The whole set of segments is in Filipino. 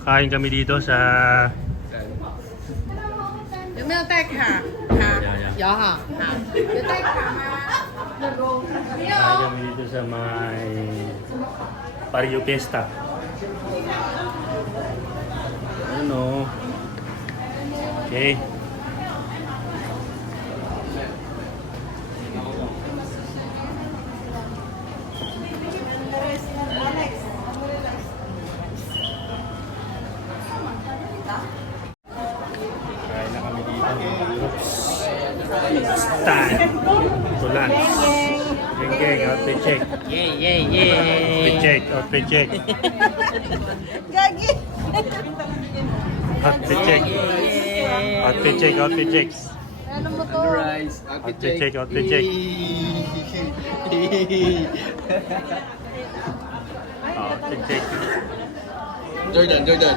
Kakain kami dito sa... Yung tayo ha? Ha? Yo ha? Ha? Yung tayo ha? Kakain kami dito sa may... Pario Fiesta. Ano? Okay. Time lunch. Geng geng, outfit check. Yay, yay, Outfit yay. check, outfit check. Gagi. Outfit check. Yay. Outfit check, outfit check. Ano mo to? Outfit check, outfit check. Outfit check. Jordan, Jordan.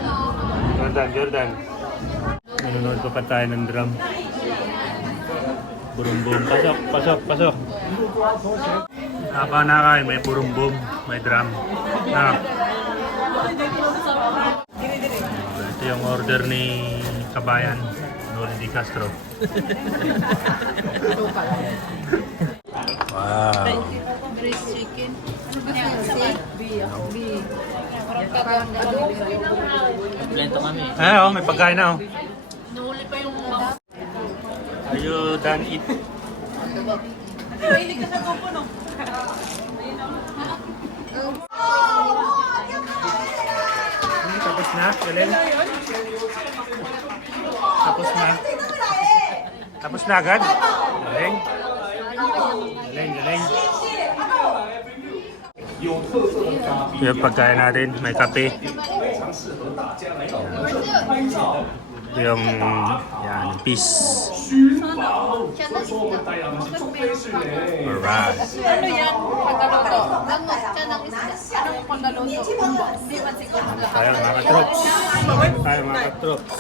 Jordan, Jordan. Nanonood pa pa tayo ng drum. Burumbum. Pasok, pasok, pasok. Habang nakain, may burumbum, may drum. Na. Ito yung order ni Kabayan, Noli Di Castro. wow. Braised chicken. Ano ba kami. Ay, oh, may pagkain na oh. Nahuli pa yung mga... Are you done eat? Mahilig ka sa tupo, no? Hmm, tapos na, galing. Tapos na. Tapos na agad. Galing. Galing, galing. Yung pagkain natin, may kape. Yung, yan, 소소하고 있다 야무지 속페이스네 Alright. Ano yan? Pagkaluto. Ano ka ng isa? Anong pagkaluto? Hindi man siguro Tayo lahat. mga troops. Tayo mga troops.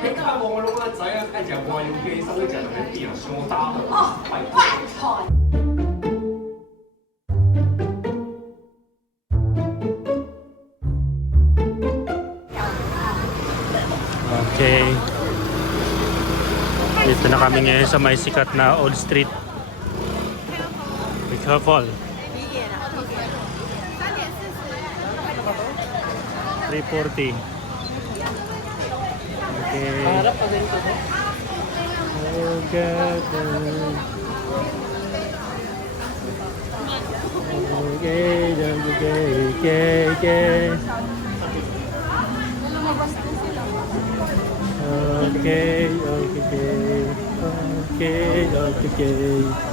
백화봉으로 가자 가자 뭐 이렇게 해서 그러잖아 그냥 쇼다 빨리 Dito na kami ngayon sa may sikat na Old Street. Be careful. 340. Okay. God. Okay, okay, okay, okay. Okay, okay, okay, okay, okay.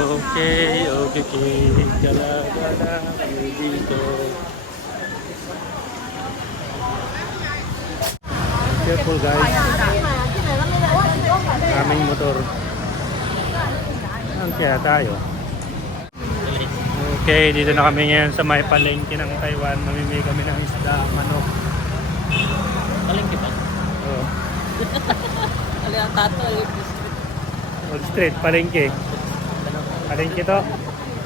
Okay, okay. Gala, gala, dito. Careful guys. Kaming motor. Saan kaya tayo? Okay, dito na kami ngayon sa may palengke ng Taiwan. Mamimili kami ng isda, manok. Kaling kita. Oh, Ali ang tato. Old Street, palengke. Palengke to.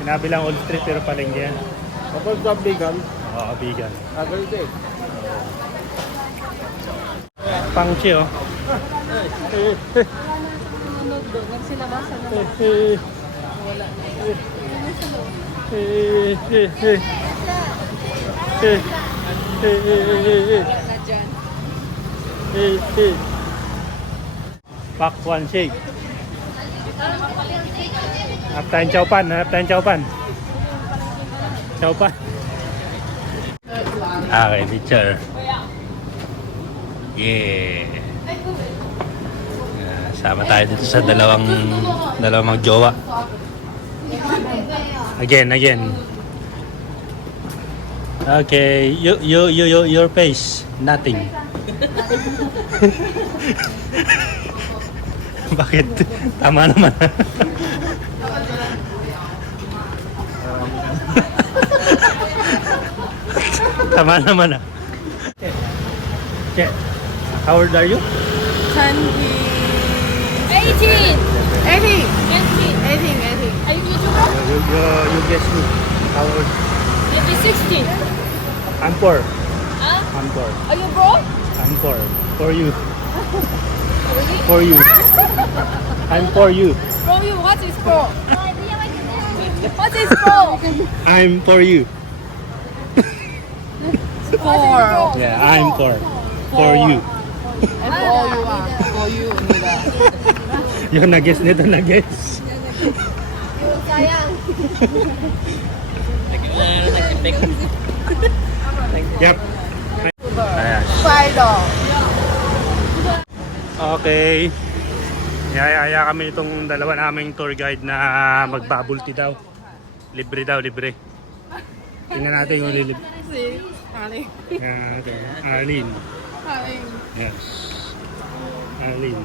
Sinabi lang Old Street pero palengke yan. Kapag ka vegan, Oo, vegan. agal din. Pangchi oh. Doon. Nagsilabasan na. Wala. Wala na dyan. Pak one shake. Hanap tayong chowpan, hanap tayong chowpan. Chowpan. Okay, teacher. Yeah. Yeah, Sama tayo dito sa dalawang dalawang magjowa. Again, again. Okay, you you you, you your face, nothing. Bakit? Tama naman. Tama naman ah. Okay. How old are you? Sandy Eighteen. 18. You YouTuber? You, you, you guess me. How old? Maybe sixteen. I'm poor. Huh? I'm poor. Are you broke? I'm poor. For you. Really? For you. I'm for you. Bro, you what is for? What is bro? I'm for you. Four. Yeah, I'm for. For you. And for you ah. For you. nila. Yung nag-guess nito, nag-guess. Sayang. Nag- Nag-effect. Yep. Ayan. Fido. Okay. Yaya kami itong dalawa naming tour guide na magbabulti daw. Libre daw, libre. Tingnan natin yung libre. Si Aling. Ayan, okay. Arlene. Aling. Yes. Arlene.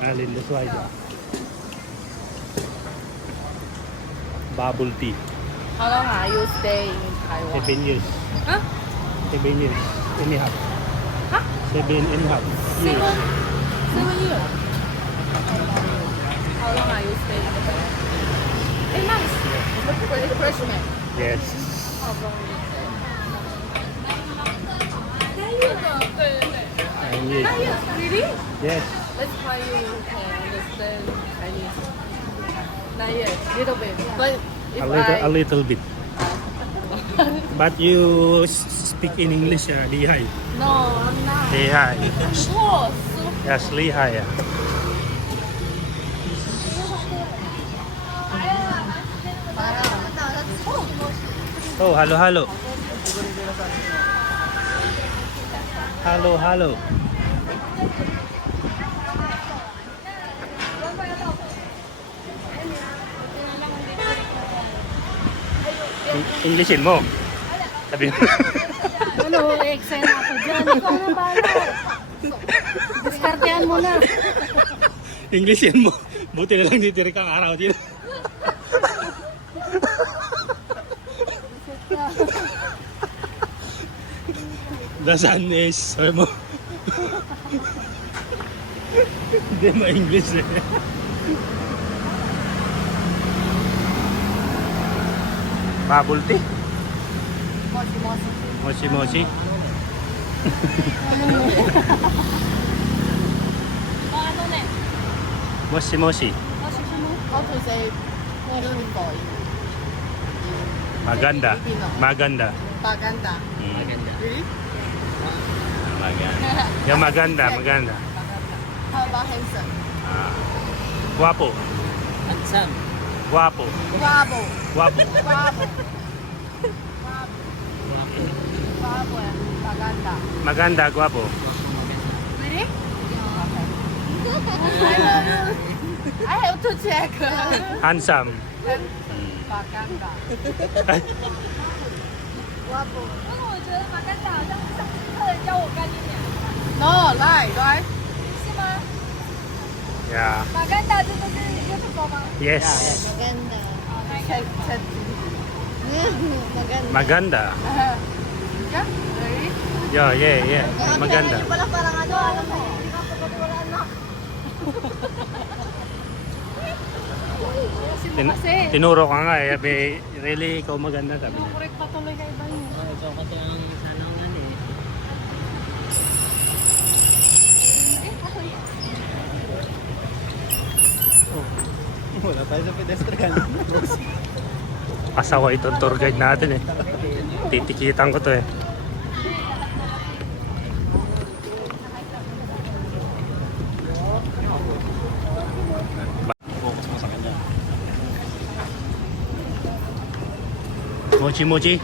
Arlene Luswayda. Bubble tea. How long are you staying in Taiwan? Seven years. Huh? Seven years. And a half. Huh? Seven and a half years. Seven years. How long are you staying in Taiwan? Eight months. For the freshman. Yes. Nine years. Nine years. Really? Yes. That's why you can understand Chinese. Nine years. Little bit. But if A little, I... a little bit. But you speak in English, uh, Lihai. No, I'm not. Lihai. Yes, Lihai. ah. Oh, halo, halo. Halo, halo. Englishin mo. Sabi mo. Ano, excited ako dyan. Ikaw na bala. Diskartehan mo na. Englishin mo. Buti na lang ditiri kang araw dito. The sun is, sabi mo. Hindi mo English eh. Bubble tea? Moshi moshi. Moshi moshi. beautiful in Maganda. Maganda. Paganda. Hmm. Really? Maganda. Yung maganda, maganda. How about handsome? Guwapo. Handsome. Guwapo. Bravo. Guwapo. Bravo. Bravo and Paganda. Maganda, guwapo. Really? I have to check. Handsome. Paganda. Bravo. 因为我觉得马干达好像上次客人教我干净点， No, right, right. 是吗？ Yeah. 马干达真的是 YouTube 吗？ Yes. Maganda. Maganda. Maganda. Yeah? Yeah, yeah, yeah. Maganda. Pala parang ano, alam mo. Hindi ka pagkatiwalaan na. Tin tinuro ka nga eh. Sabi, really, ikaw maganda sabi niya. Correct pa tuloy kay Banyo. Oh, ikaw kasi ang sana ang ano eh. Wala tayo sa pedestrian. Asawa itong tour guide natin eh. Titikitan ko to eh. Mochi mochi.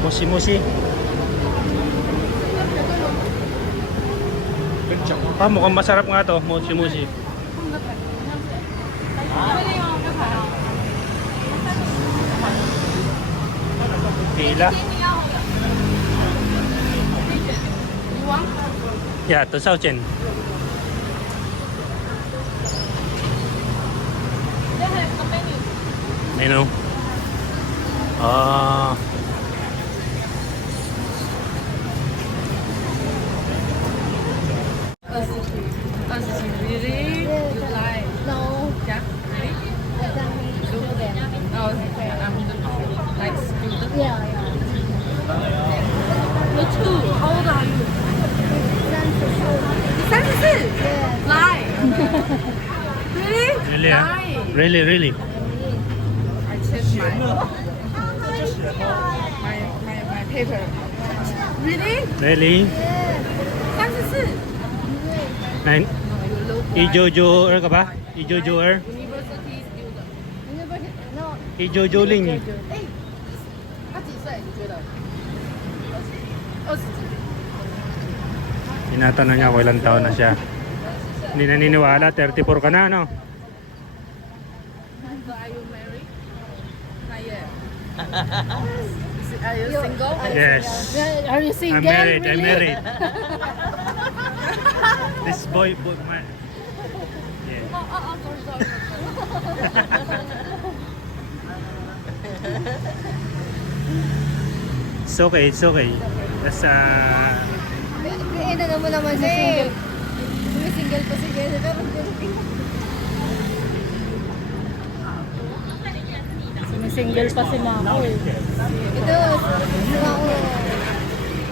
Mochi mochi. Pa, mukhang masarap nga to. Mochi mochi. Pila? Yeah, to Sao Chen. Menu. Ah. Ano Really? You lie. No. Yeah? too. How old are you? 三十四 Yes. Lie. really? Really, ah? Lie. Really, really. I changed my my my my paper. Really? Really? 三十四 Nine? No, you look like I-Jojo-er ka ba? I-Jojo-er? university student. No. I-Jojo-ling. 哎，他几岁？你觉得？ Tinatanong niya kung ilang taon na siya. Hindi naniniwala, 34 ka na, no? So are you married? Not yet. Are you single? Yes. Are you single? I'm married, I'm married. This boy, boy my... Yeah. Oh, oh, oh, sorry, sorry. it's okay, it's okay. Uh, Eh, ano mo naman si single. May single pa si Gene, pero Single pa si Mako eh. ito, sila ko.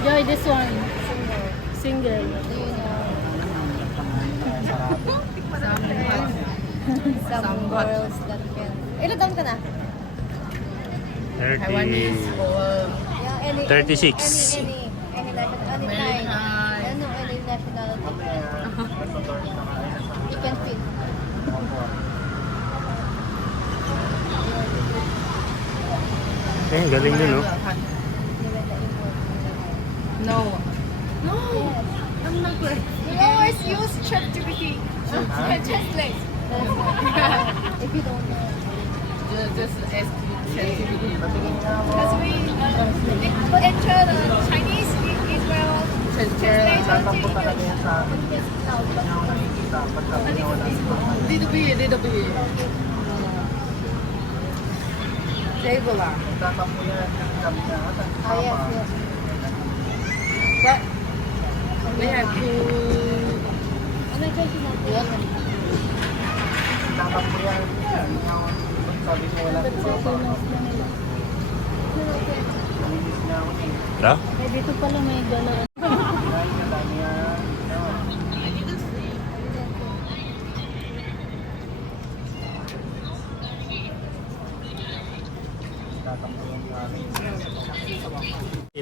Joy, this one. Single. Some girls that can. Ilan taon ka na? 30. Taiwanese or 36. Any, any, any, national, any kind. American. Ano. You can pick. Eh, galing no? No. No. I'm not good. We always use ChatGPT. Can translate. if you don't know. Just, just ask ChatGPT. Because we uh, enter the Chinese, Israel, Little bit, little bit. Table lah. Oh, yes, yes. But we have to Ano yung question natin? Tara? Eh, dito pala may gala.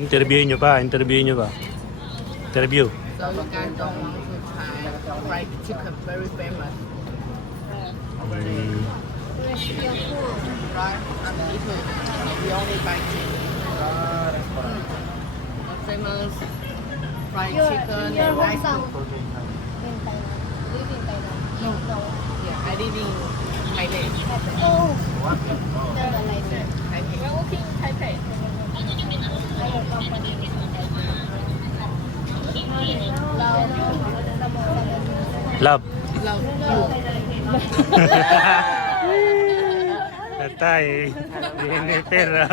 Interview nyo pa, interview nyo pa. Interview. So you guys don't want to try fried chicken, very famous. Mm, Right? And it. We only buy chicken. Famous fried chicken and rice. Live in Thailand. No. No. Yeah, I live in Thailand. Oh. Love. love. Tatay. Sa kanila.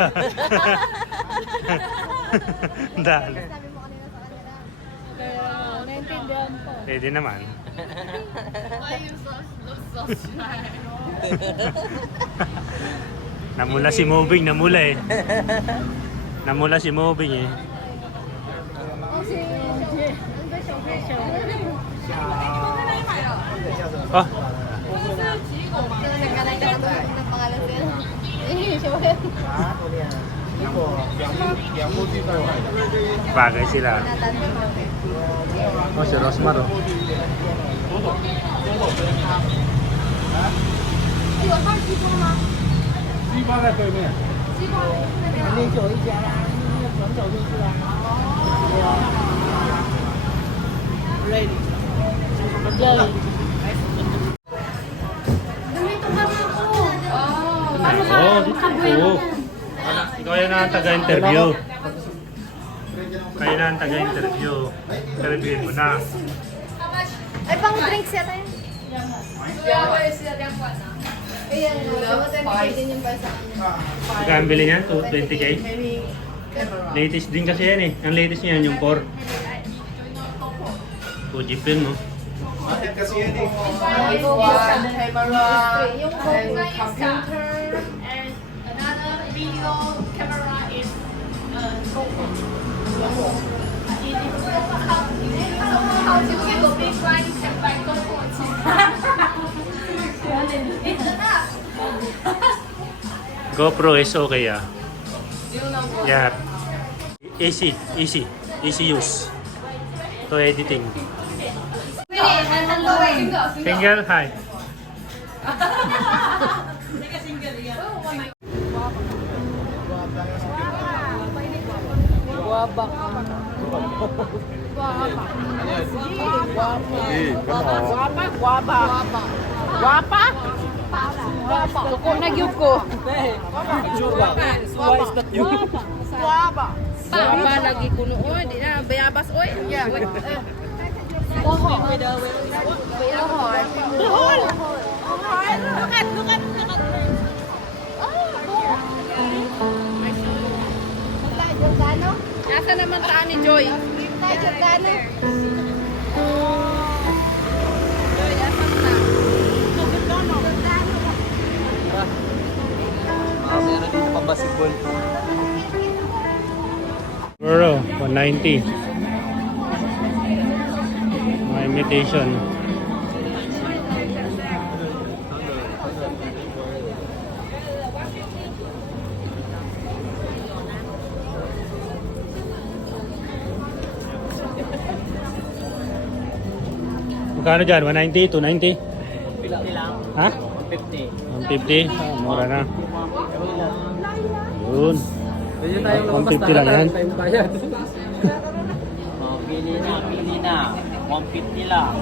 Kaya naintindihan ko. Pwede naman. Why you so, look so shy? Namula si Moving, namula eh. Namula si Moving eh. Oh, si Xiao. Ano ba Xiao? Oh, Nagkanay ka na ng pangalan sila. Eh, Xiao. bagay sila. Natanong mo. Oh, si Rosmar oh. Joy. Oh, dito. Ikaw yan ang taga-interview. Kayo na ang taga-interview. Interviewin mo na. Ay, pang drinks yata yun. Ayan, yung para sa kanya. Magkano bili niyan? 220k? Latest din kasi yan eh. Ang latest niyan yung 4. Fuji film no? Bakit kasi yun eh. Yung computer. Video camera is uh, GoPro. If you don't know how, if you don't know how to use a big GoPro. It's enough. GoPro is okay ah. Yeah. Easy, easy, easy use. To editing. Single, hi. Guaba ka. Guapa, guapa. Guapa. Guapa? Suko na gyud ko. Why is that you? Guapa. Guapa lagi kuno oy, di na bayabas oy. Yeah. Asa naman taan ni Joy? Joy, asan na? Ah, meron dito pa basketball. Bro, 190. Mga imitation. Magkano dyan? 190? 290? 50 lang. Ha? 50. 150? Ah, mura na. Yun. Pwede tayo 150 lang yan. Pili na, pili na. 150 lang.